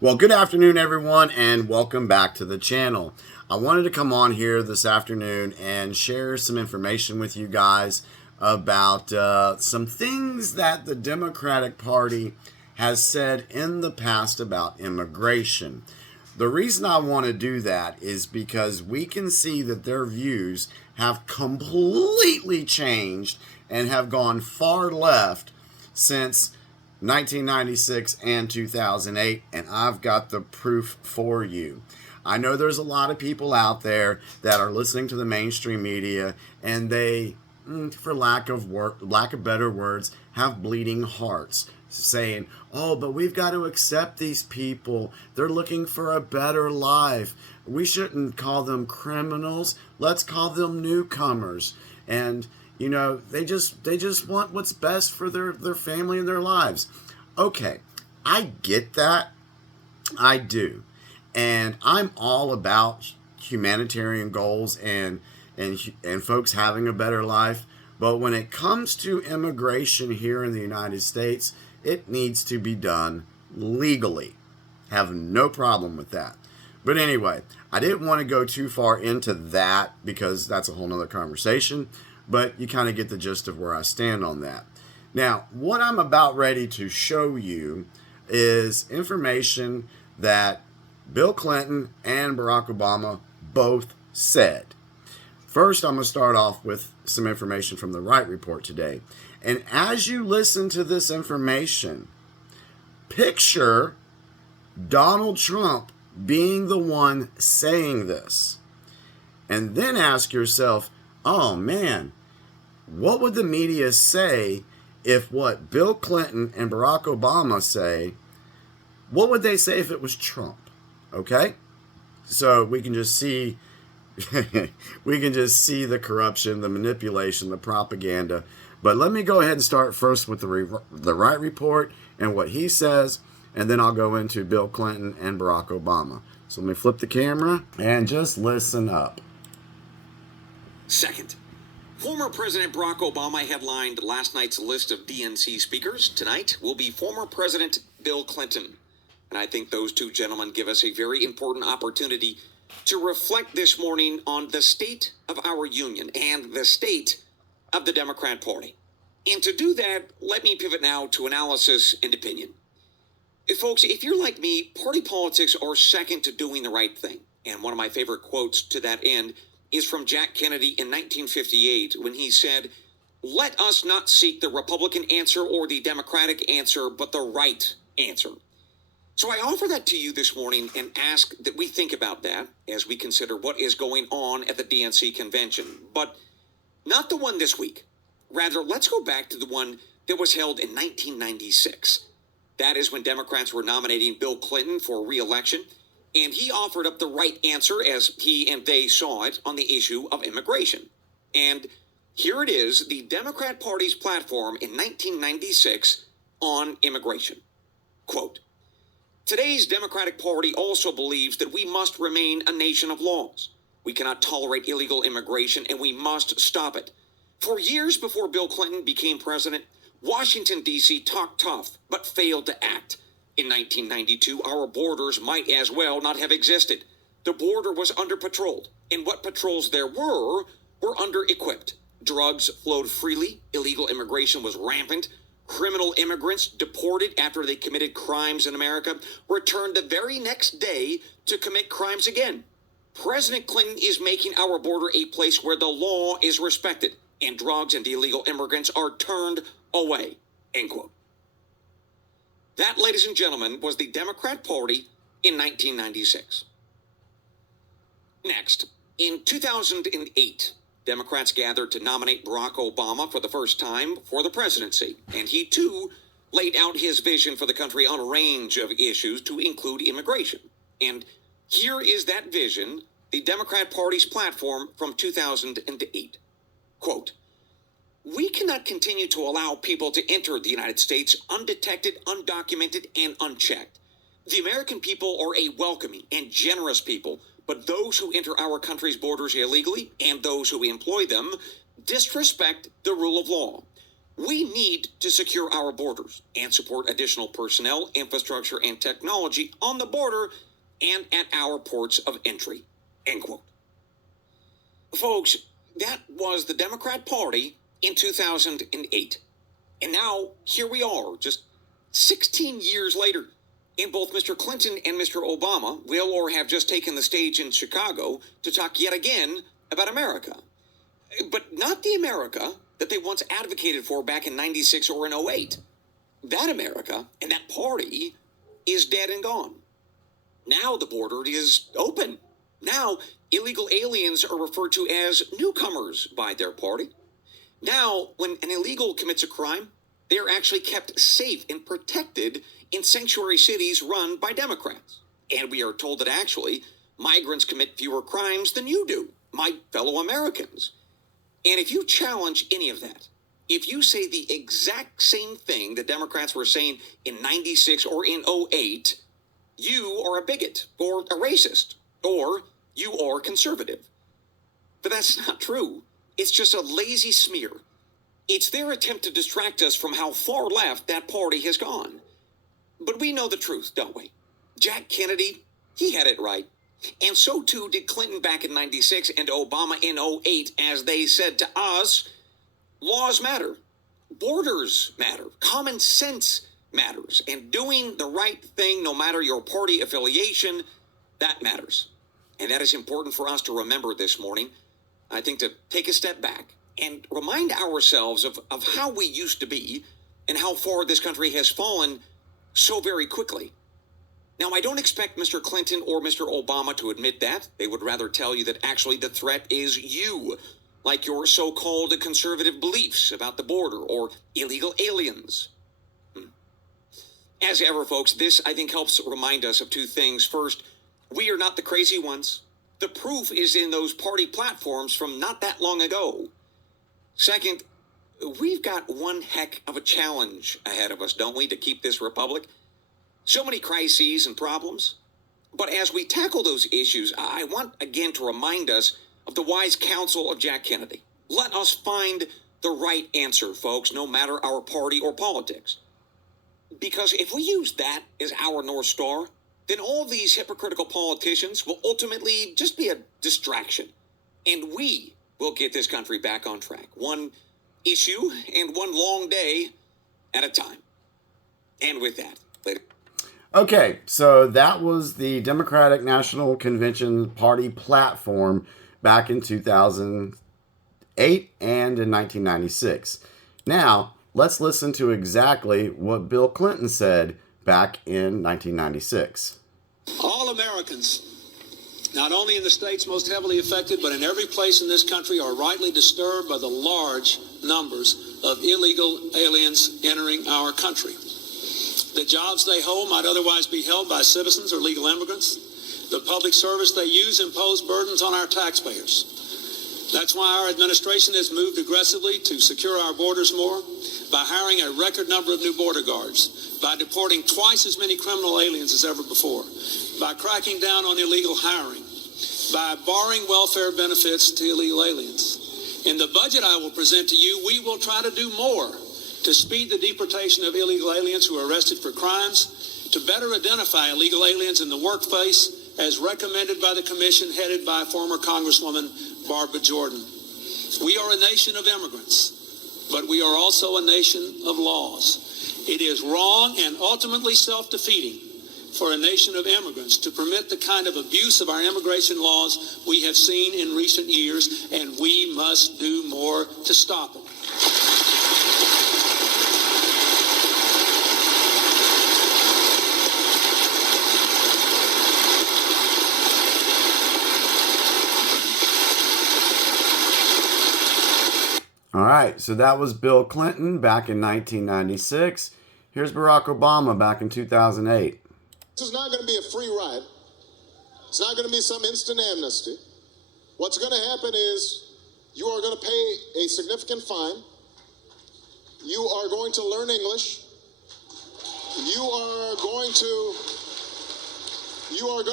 Well, good afternoon, everyone, and welcome back to the channel. I wanted to come on here this afternoon and share some information with you guys about some things that the Democratic Party has said in the past about immigration. The reason I want to do that is because we can see that their views have completely changed and have gone far left since 1996 and 2008, and I've got the proof for you. I know there's a lot of people out there that are listening to the mainstream media, and they, for lack of better words, have bleeding hearts, saying, "Oh, but we've got to accept these people. They're looking for a better life. We shouldn't call them criminals. Let's call them newcomers." And they just want what's best for their family and their lives. Okay, I get that. I do. And I'm all about humanitarian goals and folks having a better life. But when it comes to immigration here in the United States, it needs to be done legally. Have no problem with that. But anyway, I didn't want to go too far into that because that's a whole nother conversation. But you kind of get the gist of where I stand on that. Now, what I'm about ready to show you is information that Bill Clinton and Barack Obama both said. First, I'm going to start off with some information from the Wright Report today. And as you listen to this information, picture Donald Trump being the one saying this. And then ask yourself, oh man, what would the media say if what Bill Clinton and Barack Obama say, what would they say if it was Trump? Okay? So we can just see the corruption, the manipulation, the propaganda. But let me go ahead and start first with the Wright Report and what he says, and then I'll go into Bill Clinton and Barack Obama. So let me flip the camera and just listen up. Second, former President Barack Obama headlined last night's list of DNC speakers. Tonight will be former President Bill Clinton. And I think those two gentlemen give us a very important opportunity to reflect this morning on the state of our union and the state of the Democrat Party. And to do that, let me pivot now to analysis and opinion. Folks, if you're like me, party politics are second to doing the right thing. And one of my favorite quotes to that end is from Jack Kennedy in 1958 when he said, "Let us not seek the Republican answer or the Democratic answer, but the right answer." So I offer that to you this morning and ask that we think about that as we consider what is going on at the DNC convention, but not the one this week. Rather, let's go back to the one that was held in 1996. That is when Democrats were nominating Bill Clinton for re-election, and he offered up the right answer as he and they saw it on the issue of immigration. And here it is, the Democrat Party's platform in 1996 on immigration. Quote, "Today's Democratic Party also believes that we must remain a nation of laws. We cannot tolerate illegal immigration, and we must stop it. For years before Bill Clinton became president, Washington, D.C. talked tough, but failed to act. In 1992, our borders might as well not have existed. The border was under-patrolled, and what patrols there were under-equipped. Drugs flowed freely, illegal immigration was rampant, criminal immigrants deported after they committed crimes in America returned the very next day to commit crimes again. President Clinton is making our border a place where the law is respected, and drugs and illegal immigrants are turned away." End quote. That, ladies and gentlemen, was the Democrat Party in 1996. Next, in 2008, Democrats gathered to nominate Barack Obama for the first time for the presidency, and he too laid out his vision for the country on a range of issues to include immigration. And here is that vision, the Democrat Party's platform from 2008. Quote, "We cannot continue to allow people to enter the United States undetected, undocumented, and unchecked. The American people are a welcoming and generous people, but those who enter our country's borders illegally and those who employ them disrespect the rule of law. We need to secure our borders and support additional personnel, infrastructure, and technology on the border and at our ports of entry. End quote. Folks, that was the Democrat Party in 2008. And now, here we are, just 16 years later, and both Mr. Clinton and Mr. Obama will or have just taken the stage in Chicago to talk yet again about America. But not the America that they once advocated for back in 96 or in 08. That America and that party is dead and gone. Now the border is open. Now illegal aliens are referred to as newcomers by their party. Now, when an illegal commits a crime, they are actually kept safe and protected in sanctuary cities run by Democrats. And we are told that actually migrants commit fewer crimes than you do, my fellow Americans. And if you challenge any of that, if you say the exact same thing that Democrats were saying in 96 or in 08, you are a bigot or a racist or you are conservative. But that's not true. It's just a lazy smear. It's their attempt to distract us from how far left that party has gone. But we know the truth, don't we? Jack Kennedy, he had it right. And so too did Clinton back in 96 and Obama in 08, as they said to us, laws matter, borders matter, common sense matters, and doing the right thing, no matter your party affiliation, that matters. And that is important for us to remember this morning. I think to take a step back and remind ourselves of how we used to be and how far this country has fallen so very quickly. Now, I don't expect Mr. Clinton or Mr. Obama to admit that. They would rather tell you that actually the threat is you, like your so-called conservative beliefs about the border or illegal aliens. As ever, folks, this, I think, helps remind us of two things. First, we are not the crazy ones. The proof is in those party platforms from not that long ago. Second, we've got one heck of a challenge ahead of us, don't we, to keep this republic? So many crises and problems. But as we tackle those issues, I want again to remind us of the wise counsel of Jack Kennedy. Let us find the right answer, folks, no matter our party or politics. Because if we use that as our North Star, then all these hypocritical politicians will ultimately just be a distraction. And we will get this country back on track, one issue and one long day at a time. And with that, later. Okay, so that was the Democratic National Convention Party platform back in 2008 and in 1996. Now, let's listen to exactly what Bill Clinton said back in 1996. All Americans, not only in the states most heavily affected, but in every place in this country, are rightly disturbed by the large numbers of illegal aliens entering our country. The jobs they hold might otherwise be held by citizens or legal immigrants. The public service they use impose burdens on our taxpayers. That's why our administration has moved aggressively to secure our borders more, by hiring a record number of new border guards, by deporting twice as many criminal aliens as ever before, by cracking down on illegal hiring, by barring welfare benefits to illegal aliens. In the budget I will present to you, we will try to do more to speed the deportation of illegal aliens who are arrested for crimes, to better identify illegal aliens in the workplace, as recommended by the commission headed by former Congresswoman Barbara Jordan. We are a nation of immigrants, but we are also a nation of laws. It is wrong and ultimately self-defeating for a nation of immigrants to permit the kind of abuse of our immigration laws we have seen in recent years, and we must do more to stop it. All right, so that was Bill Clinton back in 1996. Here's Barack Obama back in 2008. This is not going to be a free ride. It's not going to be some instant amnesty. What's going to happen is you are going to pay a significant fine. You are going to learn English. You are going to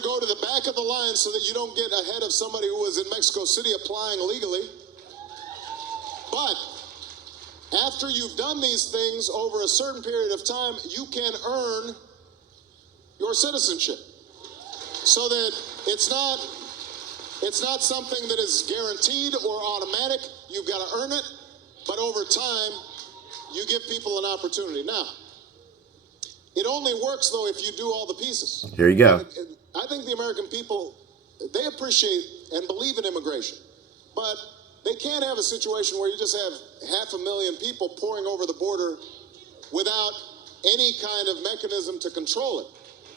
go to the back of the line so that you don't get ahead of somebody who was in Mexico City applying illegally. But after you've done these things over a certain period of time, you can earn your citizenship. So that it's not something that is guaranteed or automatic. You've got to earn it, but over time, you give people an opportunity. Now, it only works, though, if you do all the pieces. Here you go. I think the American people, they appreciate and believe in immigration, but they can't have a situation where you just have 500,000 people pouring over the border without any kind of mechanism to control it.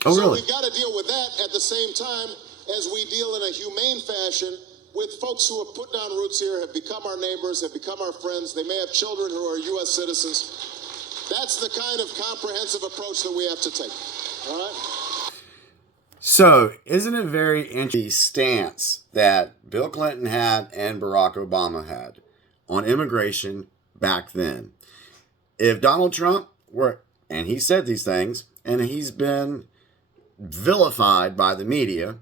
Oh, so really? we've got to deal with that at the same time as we deal in a humane fashion with folks who have put down roots here, have become our neighbors, have become our friends. They may have children who are U.S. citizens. That's the kind of comprehensive approach that we have to take. All right? So, isn't it very interesting stance that Bill Clinton had and Barack Obama had on immigration back then? If Donald Trump were, and he said these things, and he's been vilified by the media,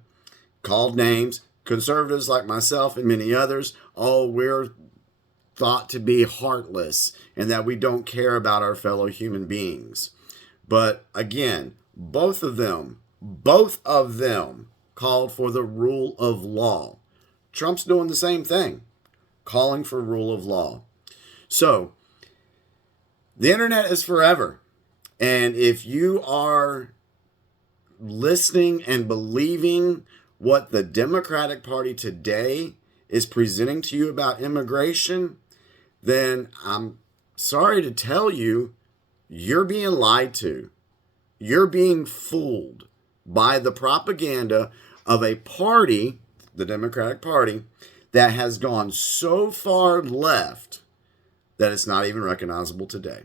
called names, conservatives like myself and many others, we're thought to be heartless and that we don't care about our fellow human beings. But again, both of them called for the rule of law. Trump's doing the same thing, calling for rule of law. So, the internet is forever. And if you are listening and believing what the Democratic Party today is presenting to you about immigration, then I'm sorry to tell you, you're being lied to. You're being fooled by the propaganda of a party, the Democratic Party, that has gone so far left that it's not even recognizable today.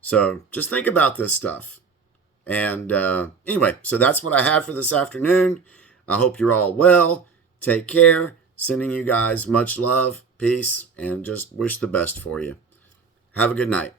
So just think about this stuff. And anyway, so that's what I have for this afternoon. I hope you're all well. Take care. Sending you guys much love, peace, and just wish the best for you. Have a good night.